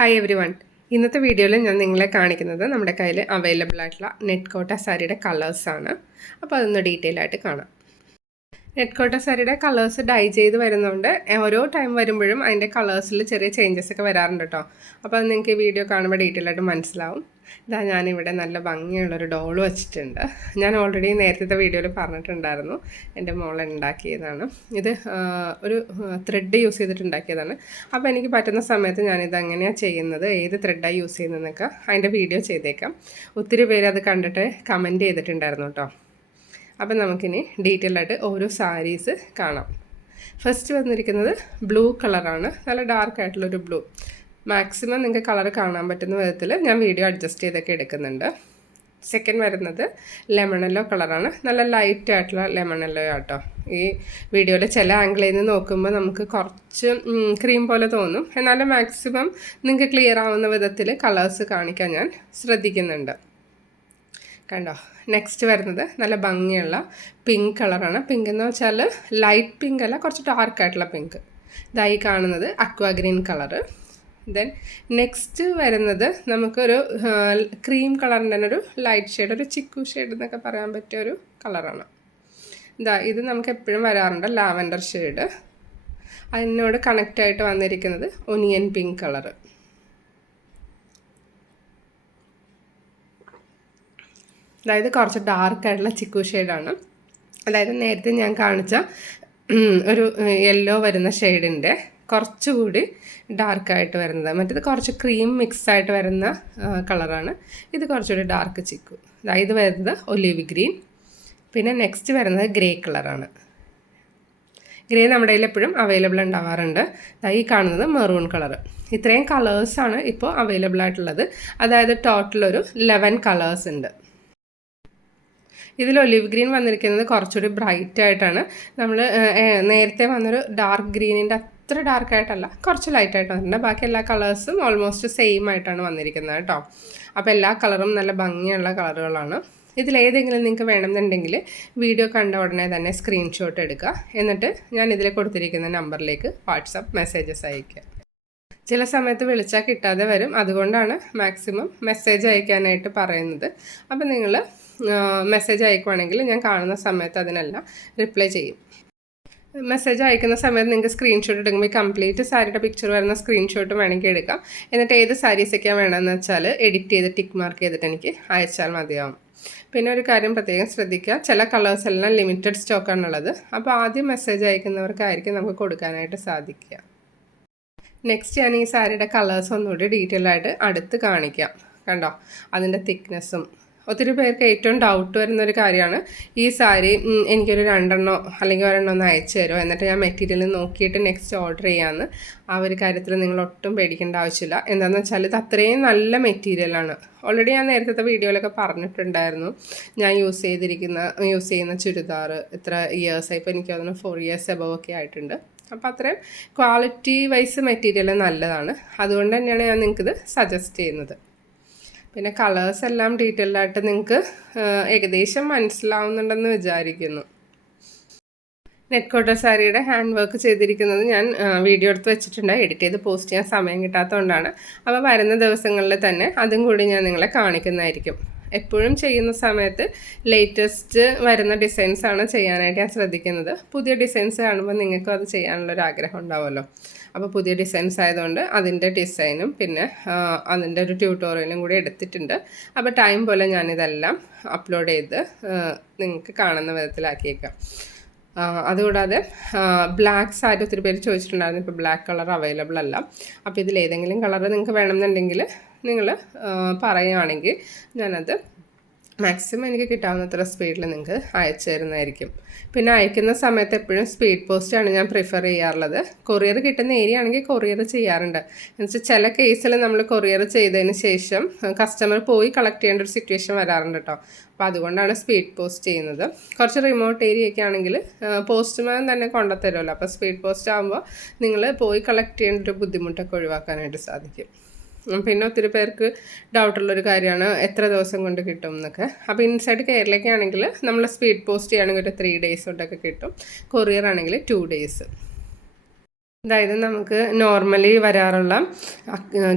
Hi everyone. ഇന്നത്തെ വീഡിയോയിൽ ഞാൻ നിങ്ങളെ കാണിക്കുന്നത് നമ്മുടെ കയ്യിൽ അവൈലബിൾ ആയിട്ടുള്ള നെറ്റ് കോട്ട സാരിയുടെ കളേഴ്സ് ആണ്. അപ്പോൾ അതൊന്ന് ഡീറ്റെയിൽ ആയിട്ട് കാണാം. നെറ്റ് കോട്ട സാരിയുടെ കളേഴ്സ് ഡൈ ചെയ്ത് വരുന്നതുകൊണ്ട് ഓരോ ടൈം വരുമ്പോഴും അതിൻ്റെ കളേഴ്സിൽ ചെറിയ ചേഞ്ചസ് ഒക്കെ വരാറുണ്ട് കേട്ടോ. അപ്പോൾ അത് നിങ്ങൾക്ക് ഈ വീഡിയോ കാണുമ്പോൾ ഡീറ്റെയിൽ ആയിട്ട് മനസ്സിലാവും. ഇതാ ഞാനിവിടെ നല്ല ഭംഗിയുള്ളൊരു ഡോൾ വെച്ചിട്ടുണ്ട്. ഞാൻ ഓൾറെഡി നേരത്തെ വീഡിയോയിൽ പറഞ്ഞിട്ടുണ്ടായിരുന്നു, എൻ്റെ മോൾ ഉണ്ടാക്കിയതാണ്. ഇത് ഒരു ത്രെഡ് യൂസ് ചെയ്തിട്ടുണ്ടാക്കിയതാണ്. അപ്പോൾ എനിക്ക് പറ്റുന്ന സമയത്ത് ഞാനിത് എങ്ങനെയാണ് ചെയ്യുന്നത്, ഏത് ത്രെഡാണ് യൂസ് ചെയ്യുന്നതെന്നൊക്കെ അതിൻ്റെ വീഡിയോ ചെയ്തേക്കാം. ഒത്തിരി പേര് അത് കണ്ടിട്ട് കമൻറ്റ് ചെയ്തിട്ടുണ്ടായിരുന്നു കേട്ടോ. അപ്പം നമുക്കിനി ഡീറ്റെയിൽ ആയിട്ട് ഓരോ സാരീസ് കാണാം. ഫസ്റ്റ് വന്നിരിക്കുന്നത് ബ്ലൂ കളറാണ്, നല്ല ഡാർക്ക് ആയിട്ടുള്ളൊരു ബ്ലൂ. മാക്സിമം നിങ്ങൾക്ക് കളർ കാണാൻ പറ്റുന്ന വിധത്തിൽ ഞാൻ വീഡിയോ അഡ്ജസ്റ്റ് ചെയ്തൊക്കെ എടുക്കുന്നുണ്ട്. സെക്കൻഡ് വരുന്നത് ലെമൺ യെല്ലോ കളറാണ്, നല്ല ലൈറ്റ് ആയിട്ടുള്ള ലെമൺ യെല്ലോ ആട്ടോ. ഈ വീഡിയോയിൽ ചില ആംഗിളിൽ നിന്ന് നോക്കുമ്പോൾ നമുക്ക് കുറച്ച് ക്രീം പോലെ തോന്നും, എന്നാലും മാക്സിമം നിങ്ങൾക്ക് ക്ലിയർ ആവുന്ന വിധത്തിൽ കളേഴ്സ് കാണിക്കാൻ ഞാൻ ശ്രദ്ധിക്കുന്നുണ്ട്. കണ്ടോ, നെക്സ്റ്റ് വരുന്നത് നല്ല ഭംഗിയുള്ള പിങ്ക് കളറാണ്. പിങ്ക് എന്ന് വെച്ചാൽ ലൈറ്റ് പിങ്ക് അല്ല, കുറച്ച് ഡാർക്ക് ആയിട്ടുള്ള പിങ്ക്. ഇതായി കാണുന്നത് അക്വാ ഗ്രീൻ കളറ്. ദെൻ നെക്സ്റ്റ് വരുന്നത് നമുക്കൊരു ക്രീം കളറിൻ്റെ തന്നെ ഒരു ലൈറ്റ് ഷെയ്ഡ്, ഒരു ചിക്കു ഷെയ്ഡ് എന്നൊക്കെ പറയാൻ പറ്റിയ ഒരു കളറാണ്. ഇത് നമുക്ക് എപ്പോഴും വരാറുണ്ട്, ലാവൻഡർ ഷെയ്ഡ്. അതിനോട് കണക്റ്റായിട്ട് വന്നിരിക്കുന്നത് ഒനിയൻ പിങ്ക് കളറ്. അതായത് കുറച്ച് ഡാർക്കായിട്ടുള്ള ചിക്കു ഷെയ്ഡാണ്. അതായത് നേരത്തെ ഞാൻ കാണിച്ച ഒരു യെല്ലോ വരുന്ന ഷെയ്ഡിൻ്റെ കുറച്ചുകൂടി ഡാർക്കായിട്ട് വരുന്നത്. മറ്റേത് കുറച്ച് ക്രീം മിക്സായിട്ട് വരുന്ന കളറാണ്. ഇത് കുറച്ചുകൂടി ഡാർക്ക് ചിക്കു. ഇത് വരുന്നത് ഒലിവ് ഗ്രീൻ. പിന്നെ നെക്സ്റ്റ് വരുന്നത് ഗ്രേ കളറാണ്. ഗ്രേ നമ്മുടെ കയ്യിൽ എപ്പോഴും അവൈലബിൾ ഉണ്ടാവാറുണ്ട്. ഈ കാണുന്നത് മെറൂൺ കളറ്. ഇത്രയും കളേഴ്സാണ് ഇപ്പോൾ അവൈലബിൾ ആയിട്ടുള്ളത്. അതായത് ടോട്ടൽ ഒരു 11 കളേഴ്സ് ഉണ്ട്. ഇതിൽ ഒലിവ് ഗ്രീൻ വന്നിരിക്കുന്നത് കുറച്ചുകൂടി ബ്രൈറ്റ് ആയിട്ടാണ്. നമ്മൾ നേരത്തെ വന്നൊരു ഡാർക്ക് ഗ്രീനിൻ്റെ അത്ര ഡാർക്കായിട്ടല്ല, കുറച്ച് ലൈറ്റായിട്ട് വന്നിട്ടുണ്ട്. ബാക്കി എല്ലാ കളേഴ്സും ഓൾമോസ്റ്റ് സെയിം ആയിട്ടാണ് വന്നിരിക്കുന്നത് കേട്ടോ. അപ്പോൾ എല്ലാ കളറും നല്ല ഭംഗിയുള്ള കളറുകളാണ്. ഇതിലേതെങ്കിലും നിങ്ങൾക്ക് വേണമെന്നുണ്ടെങ്കിൽ വീഡിയോ കണ്ട ഉടനെ തന്നെ സ്ക്രീൻഷോട്ട് എടുക്കുക. എന്നിട്ട് ഞാൻ ഇതിൽ കൊടുത്തിരിക്കുന്ന നമ്പറിലേക്ക് വാട്സപ്പ് മെസ്സേജസ് അയയ്ക്കുക. ചില സമയത്ത് വിളിച്ചാൽ കിട്ടാതെ വരും, അതുകൊണ്ടാണ് മാക്സിമം മെസ്സേജ് അയക്കാനായിട്ട് പറയുന്നത്. അപ്പം നിങ്ങൾ മെസ്സേജ് അയക്കുവാണെങ്കിൽ ഞാൻ കാണുന്ന സമയത്ത് അതിനെല്ലാം റിപ്ലൈ ചെയ്യും. മെസ്സേജ് അയക്കുന്ന സമയത്ത് നിങ്ങൾക്ക് സ്ക്രീൻഷോട്ട് എടുക്കുമ്പോൾ കംപ്ലീറ്റ് സാരിയുടെ പിക്ചർ വരുന്ന സ്ക്രീൻഷോട്ട് വേണമെങ്കിൽ എടുക്കാം. എന്നിട്ട് ഏത് സാരീസൊക്കെയാണ് വേണമെന്ന് വെച്ചാൽ എഡിറ്റ് ചെയ്ത് ടിക്ക് മാർക്ക് ചെയ്തിട്ട് എനിക്ക് അയച്ചാൽ മതിയാവും. പിന്നെ ഒരു കാര്യം പ്രത്യേകം ശ്രദ്ധിക്കുക, ചില കളേഴ്സ് എല്ലാം ലിമിറ്റഡ് സ്റ്റോക്കാണുള്ളത്. അപ്പോൾ ആദ്യം മെസ്സേജ് അയക്കുന്നവർക്കായിരിക്കും നമുക്ക് കൊടുക്കാനായിട്ട് സാധിക്കുക. നെക്സ്റ്റ് ഞാൻ ഈ സാരിയുടെ കളേഴ്സ് ഒന്നുകൂടി ഡീറ്റെയിൽ ആയിട്ട് അടുത്ത് കാണിക്കാം. കണ്ടോ, അതിൻ്റെ തിക്നെസ്സും. ഒത്തിരി പേർക്ക് ഏറ്റവും ഡൗട്ട് വരുന്നൊരു കാര്യമാണ്, ഈ സാരി എനിക്കൊരു 2 അല്ലെങ്കിൽ 1 ഒന്ന് അയച്ചു തരുമോ, എന്നിട്ട് ഞാൻ മെറ്റീരിയൽ നോക്കിയിട്ട് നെക്സ്റ്റ് ഓർഡർ ചെയ്യാമെന്ന്. ആ ഒരു കാര്യത്തിൽ നിങ്ങൾ ഒട്ടും പേടിക്കേണ്ട ആവശ്യമില്ല. എന്താണെന്ന് വെച്ചാൽ ഇത് അത്രയും നല്ല മെറ്റീരിയലാണ്. ഓൾറെഡി ഞാൻ നേരത്തെ വീഡിയോയിലൊക്കെ പറഞ്ഞിട്ടുണ്ടായിരുന്നു, ഞാൻ യൂസ് ചെയ്യുന്ന ചുരിദാർ ഇത്ര ഇയേഴ്സായി. ഇപ്പോൾ എനിക്ക് തോന്നുന്നു 4 years എബവ് ഒക്കെ ആയിട്ടുണ്ട്. അപ്പോൾ അത്രയും ക്വാളിറ്റി വൈസ് മെറ്റീരിയൽ നല്ലതാണ്. അതുകൊണ്ട് തന്നെയാണ് ഞാൻ നിങ്ങൾക്കിത് സജസ്റ്റ് ചെയ്യുന്നത്. പിന്നെ കളേഴ്സ് എല്ലാം ഡീറ്റെയിൽഡ് ആയിട്ട് നിങ്ങൾക്ക് ഏകദേശം മനസ്സിലാവുന്നുണ്ടെന്ന് വിചാരിക്കുന്നു. നെറ്റ് കോട്ട സാരിയുടെ ഹാൻഡ് വർക്ക് ചെയ്തിരിക്കുന്നത് ഞാൻ വീഡിയോ എടുത്ത് വെച്ചിട്ടുണ്ട്. എഡിറ്റ് ചെയ്ത് പോസ്റ്റ് ചെയ്യാൻ സമയം കിട്ടാത്തതുകൊണ്ടാണ്. അപ്പോൾ വരുന്ന ദിവസങ്ങളിൽ തന്നെ അതും കൂടി ഞാൻ നിങ്ങളെ കാണിക്കുന്നതായിരിക്കും. എപ്പോഴും ചെയ്യുന്ന സമയത്ത് ലേറ്റസ്റ്റ് വരുന്ന ഡിസൈൻസാണ് ചെയ്യാനായിട്ട് ഞാൻ ശ്രദ്ധിക്കുന്നത്. പുതിയ ഡിസൈൻസ് കാണുമ്പോൾ നിങ്ങൾക്കും അത് ചെയ്യാനുള്ളൊരു ആഗ്രഹം ഉണ്ടാവുമല്ലോ. അപ്പോൾ പുതിയ ഡിസൈൻസ് ആയതുകൊണ്ട് അതിൻ്റെ ഡിസൈനും പിന്നെ അതിൻ്റെ ഒരു ട്യൂട്ടോറിയലും കൂടി എടുത്തിട്ടുണ്ട്. അപ്പോൾ ടൈം പോലെ ഞാനിതെല്ലാം അപ്ലോഡ് ചെയ്ത് നിങ്ങൾക്ക് കാണുന്ന വിധത്തിലാക്കിയേക്കാം. അതുകൂടാതെ ബ്ലാക്ക് സാരി ഒത്തിരി പേര് ചോദിച്ചിട്ടുണ്ടായിരുന്നു. ഇപ്പോൾ ബ്ലാക്ക് കളർ അവൈലബിൾ അല്ല. അപ്പോൾ ഇതിലേതെങ്കിലും കളർ നിങ്ങൾക്ക് വേണമെന്നുണ്ടെങ്കിൽ നിങ്ങൾ പറയുകയാണെങ്കിൽ ഞാനത് മാക്സിമം എനിക്ക് കിട്ടാവുന്നത്ര സ്പീഡിൽ നിങ്ങൾക്ക് അയച്ചു തരുന്നതായിരിക്കും. പിന്നെ അയക്കുന്ന സമയത്ത് എപ്പോഴും സ്പീഡ് പോസ്റ്റാണ് ഞാൻ പ്രിഫർ ചെയ്യാറുള്ളത്. കൊറിയർ കിട്ടുന്ന ഏരിയ ആണെങ്കിൽ കൊറിയർ ചെയ്യാറുണ്ട്. എന്നുവെച്ചാൽ ചില കേസിൽ നമ്മൾ കൊറിയർ ചെയ്തതിന് ശേഷം കസ്റ്റമർ പോയി കളക്ട് ചെയ്യേണ്ട ഒരു സിറ്റുവേഷൻ വരാറുണ്ട് കേട്ടോ. അപ്പോൾ അതുകൊണ്ടാണ് സ്പീഡ് പോസ്റ്റ് ചെയ്യുന്നത്. കുറച്ച് റിമോട്ട് ഏരിയ ഒക്കെ ആണെങ്കിൽ പോസ്റ്റ്മാൻ തന്നെ കൊണ്ടുത്തരുമല്ലോ. അപ്പോൾ സ്പീഡ് പോസ്റ്റ് ആകുമ്പോൾ നിങ്ങൾ പോയി കളക്ട് ചെയ്യേണ്ട ഒരു ബുദ്ധിമുട്ടൊക്കെ ഒഴിവാക്കാനായിട്ട് സാധിക്കും. പിന്നെ ഒത്തിരി പേർക്ക് ഡൗട്ടുള്ളൊരു കാര്യമാണ് എത്ര ദിവസം കൊണ്ട് കിട്ടും എന്നൊക്കെ. അപ്പോൾ ഇൻസൈഡ് കേരളയ്ക്ക് ആണെങ്കിൽ നമ്മൾ സ്പീഡ് പോസ്റ്റ് ചെയ്യുകയാണെങ്കിൽ ഒരു 3 days കൊണ്ടൊക്കെ കിട്ടും. കൊറിയർ ആണെങ്കിൽ 2 days. അതായത് നമുക്ക് നോർമലി വരാറുള്ള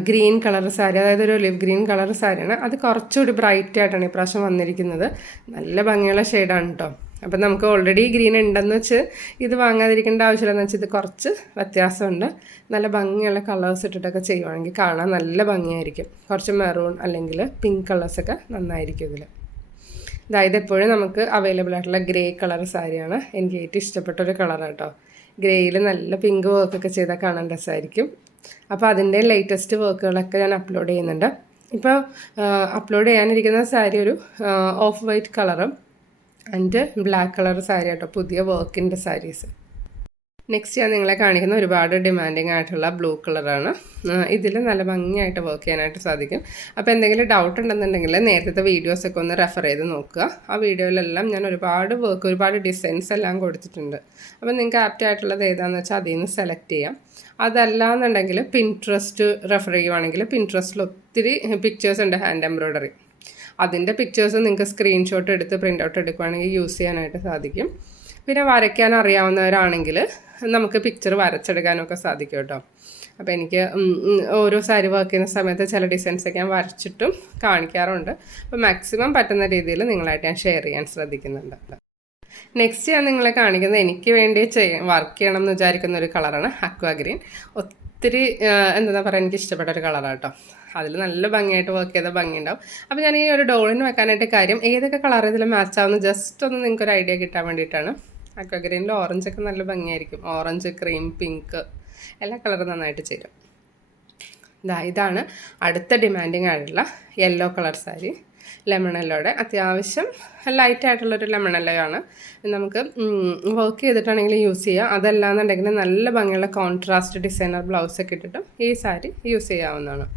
ഗ്രീൻ കളർ സാരി, അതായത് ഒരു ഒലിവ് ഗ്രീൻ കളർ സാരിയാണ്. അത് കുറച്ചുകൂടി ബ്രൈറ്റ് ആയിട്ടാണ് ഇപ്രാവശ്യം വന്നിരിക്കുന്നത്. നല്ല ഭംഗിയുള്ള ഷെയ്ഡാണ് കേട്ടോ. അപ്പം നമുക്ക് ഓൾറെഡി ഗ്രീൻ ഉണ്ടെന്ന് വെച്ച് ഇത് വാങ്ങാതിരിക്കേണ്ട ആവശ്യമില്ലെന്ന് വെച്ചാൽ ഇത് കുറച്ച് വ്യത്യാസമുണ്ട്. നല്ല ഭംഗിയുള്ള കളേഴ്സ് ഇട്ടിട്ടൊക്കെ ചെയ്യുവാണെങ്കിൽ കാണാൻ നല്ല ഭംഗിയായിരിക്കും. കുറച്ച് മെറൂൺ അല്ലെങ്കിൽ പിങ്ക് കളേഴ്സൊക്കെ നന്നായിരിക്കും ഇതിൽ. അതായത് എപ്പോഴും നമുക്ക് അവൈലബിൾ ആയിട്ടുള്ള ഗ്രേ കളർ സാരിയാണ്. എനിക്ക് ഏറ്റവും ഇഷ്ടപ്പെട്ടൊരു കളറാണ് കേട്ടോ. ഗ്രേയിൽ നല്ല പിങ്ക് വർക്കൊക്കെ ചെയ്താൽ കാണാൻ രസമായിരിക്കും. അപ്പോൾ അതിൻ്റെ ലേറ്റസ്റ്റ് വർക്കുകളൊക്കെ ഞാൻ അപ്ലോഡ് ചെയ്യുന്നുണ്ട്. ഇപ്പോൾ അപ്ലോഡ് ചെയ്യാനിരിക്കുന്ന സാരി ഒരു ഓഫ് വൈറ്റ് കളറും ആൻഡ് ബ്ലാക്ക് കളർ സാരി കേട്ടോ, പുതിയ വർക്കിൻ്റെ സാരീസ്. നെക്സ്റ്റ് ഞാൻ നിങ്ങളെ കാണിക്കുന്ന ഒരുപാട് ഡിമാൻഡിങ് ആയിട്ടുള്ള ബ്ലൂ കളറാണ്. ഇതിൽ നല്ല ഭംഗിയായിട്ട് വർക്ക് ചെയ്യാനായിട്ട് സാധിക്കും. അപ്പോൾ എന്തെങ്കിലും ഡൗട്ട് ഉണ്ടെന്നുണ്ടെങ്കിൽ നേരത്തെ വീഡിയോസൊക്കെ ഒന്ന് റെഫർ ചെയ്ത് നോക്കുക. ആ വീഡിയോയിലെല്ലാം ഞാൻ ഒരുപാട് വർക്ക്, ഒരുപാട് ഡിസൈൻസ് എല്ലാം കൊടുത്തിട്ടുണ്ട്. അപ്പോൾ നിങ്ങൾക്ക് ആപ്റ്റ് ആയിട്ടുള്ളത് ഏതാണെന്ന് വെച്ചാൽ അതിൽ നിന്ന് സെലക്ട് ചെയ്യാം. അതല്ല എന്നുണ്ടെങ്കിൽ പിൻട്രസ്റ്റ് റെഫർ ചെയ്യുവാണെങ്കിൽ പിൻട്രസ്റ്റിൽ ഒത്തിരി പിക്ചേഴ്സ് ഉണ്ട് ഹാൻഡ് എംബ്രോയ്ഡറി. അതിൻ്റെ പിക്ചേഴ്സ് നിങ്ങൾക്ക് സ്ക്രീൻഷോട്ട് എടുത്ത് പ്രിൻ്റ് ഔട്ട് എടുക്കുകയാണെങ്കിൽ യൂസ് ചെയ്യാനായിട്ട് സാധിക്കും. പിന്നെ വരയ്ക്കാൻ അറിയാവുന്നവരാണെങ്കിൽ നമുക്ക് പിക്ചർ വരച്ചെടുക്കാനൊക്കെ സാധിക്കും കേട്ടോ. അപ്പോൾ എനിക്ക് ഓരോ സാരി വർക്ക് ചെയ്യുന്ന സമയത്ത് ചില ഡിസൈൻസൊക്കെ ഞാൻ വരച്ചിട്ടും കാണിക്കാറുണ്ട്. അപ്പോൾ മാക്സിമം പറ്റുന്ന രീതിയിൽ നിങ്ങളായിട്ട് ഞാൻ ഷെയർ ചെയ്യാൻ ശ്രദ്ധിക്കുന്നുണ്ട്. നെക്സ്റ്റ് ഞാൻ നിങ്ങളെ കാണിക്കുന്നത് എനിക്ക് വേണ്ടി വർക്ക് ചെയ്യണം എന്ന് വിചാരിക്കുന്ന ഒരു കളറാണ് അക്വാ ഗ്രീൻ. ഒത്തിരി എന്താ പറയുക, എനിക്ക് ഇഷ്ടപ്പെട്ട ഒരു കളറാണ് കേട്ടോ. അതിൽ നല്ല ഭംഗിയായിട്ട് വർക്ക് ചെയ്ത ഭംഗിയുണ്ടാവും. അപ്പോൾ ഞാൻ ഈ ഒരു ഡോളിന് വെക്കാനായിട്ട് കാര്യം ഏതൊക്കെ കളർ ഇതിൽ മാച്ച് ആവുന്ന ജസ്റ്റ് ഒന്ന് നിങ്ങൾക്കൊരു ഐഡിയ കിട്ടാൻ വേണ്ടിയിട്ടാണ്. അക്വാ ഗ്രീനിൽ ഓറഞ്ചൊക്കെ നല്ല ഭംഗിയായിരിക്കും. ഓറഞ്ച്, ക്രീം, പിങ്ക് എല്ലാ കളറും നന്നായിട്ട് ചേരും. ഇതാണ് അടുത്ത ഡിമാൻഡിങ് ആയിട്ടുള്ള യെല്ലോ കളർ സാരി. ലെമൺ യെല്ലോയുടെ അത്യാവശ്യം ലൈറ്റായിട്ടുള്ളൊരു ലെമൺ യെല്ലോ ആണ്. നമുക്ക് വർക്ക് ചെയ്തിട്ടാണെങ്കിൽ യൂസ് ചെയ്യുക. അതല്ലാന്നുണ്ടെങ്കിൽ നല്ല ഭംഗിയുള്ള കോൺട്രാസ്റ്റ് ഡിസൈനർ ബ്ലൗസൊക്കെ ഇട്ടിട്ടും ഈ സാരി യൂസ് ചെയ്യാവുന്നതാണ്.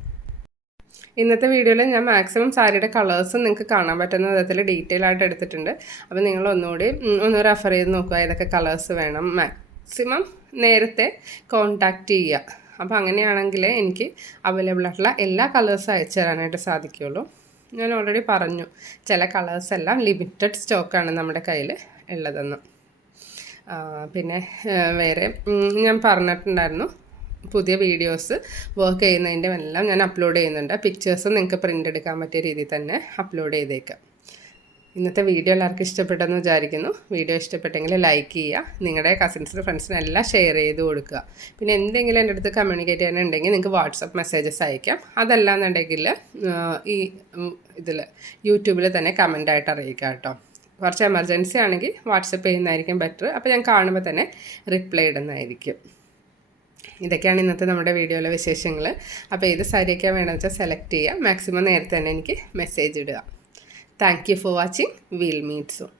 ഇന്നത്തെ വീഡിയോയിൽ ഞാൻ മാക്സിമം സാരിയുടെ കളേഴ്സും നിങ്ങൾക്ക് കാണാൻ പറ്റുന്ന വിധത്തിൽ ഡീറ്റെയിൽ ആയിട്ട് എടുത്തിട്ടുണ്ട്. അപ്പോൾ നിങ്ങൾ ഒന്നുകൂടി ഒന്ന് റെഫർ ചെയ്ത് നോക്കുക ഏതൊക്കെ കളേഴ്സ് വേണം. മാക്സിമം നേരത്തെ കോൺടാക്റ്റ് ചെയ്യുക. അപ്പോൾ അങ്ങനെയാണെങ്കിൽ എനിക്ക് അവൈലബിൾ ആയിട്ടുള്ള എല്ലാ കളേഴ്സും അയച്ചു തരാനായിട്ട് സാധിക്കുകയുള്ളൂ. ഞാൻ ഓൾറെഡി പറഞ്ഞു ചില കളേഴ്സ് എല്ലാം ലിമിറ്റഡ് സ്റ്റോക്കാണ് നമ്മുടെ കയ്യിൽ ഉള്ളതെന്ന്. പിന്നെ വേറെ ഞാൻ പറഞ്ഞിട്ടുണ്ടായിരുന്നു പുതിയ വീഡിയോസ് വർക്ക് ചെയ്യുന്നതിൻ്റെ എല്ലാം ഞാൻ അപ്ലോഡ് ചെയ്യുന്നുണ്ട്. പിക്ചേഴ്സും നിങ്ങൾക്ക് പ്രിൻ്റ് എടുക്കാൻ പറ്റിയ രീതിയിൽ തന്നെ അപ്ലോഡ് ചെയ്തേക്കാം. ഇന്നത്തെ വീഡിയോ എല്ലാവർക്കും ഇഷ്ടപ്പെട്ടെന്ന് വിചാരിക്കുന്നു. വീഡിയോ ഇഷ്ടപ്പെട്ടെങ്കിൽ ലൈക്ക് ചെയ്യുക, നിങ്ങളുടെ കസിൻസിനും ഫ്രണ്ട്സിനും എല്ലാം ഷെയർ ചെയ്ത് കൊടുക്കുക. പിന്നെ എന്തെങ്കിലും എൻ്റെ അടുത്ത് കമ്മ്യൂണിക്കേറ്റ് ചെയ്യാനുണ്ടെങ്കിൽ നിങ്ങൾക്ക് വാട്സപ്പ് മെസ്സേജസ് അയക്കാം. അതല്ലാന്നുണ്ടെങ്കിൽ ഈ ഇതിൽ യൂട്യൂബിൽ തന്നെ കമൻ്റായിട്ട് അറിയിക്കാം കേട്ടോ. കുറച്ച് എമർജൻസി ആണെങ്കിൽ വാട്സപ്പ് ചെയ്യുന്നതായിരിക്കും ബെറ്റർ. അപ്പോൾ ഞാൻ കാണുമ്പോൾ തന്നെ റിപ്ലൈ ഇടുന്നതായിരിക്കും. ഇതൊക്കെയാണ് ഇന്നത്തെ നമ്മുടെ വീഡിയോയിലെ വിശേഷങ്ങൾ. അപ്പോൾ ഏത് സാരിയൊക്കെയാണ് വേണമെന്ന് വെച്ചാൽ സെലക്ട് ചെയ്യുക. മാക്സിമം നേരത്തെ തന്നെ എനിക്ക് മെസ്സേജ് ഇടുക. Thank you for watching. We'll meet soon.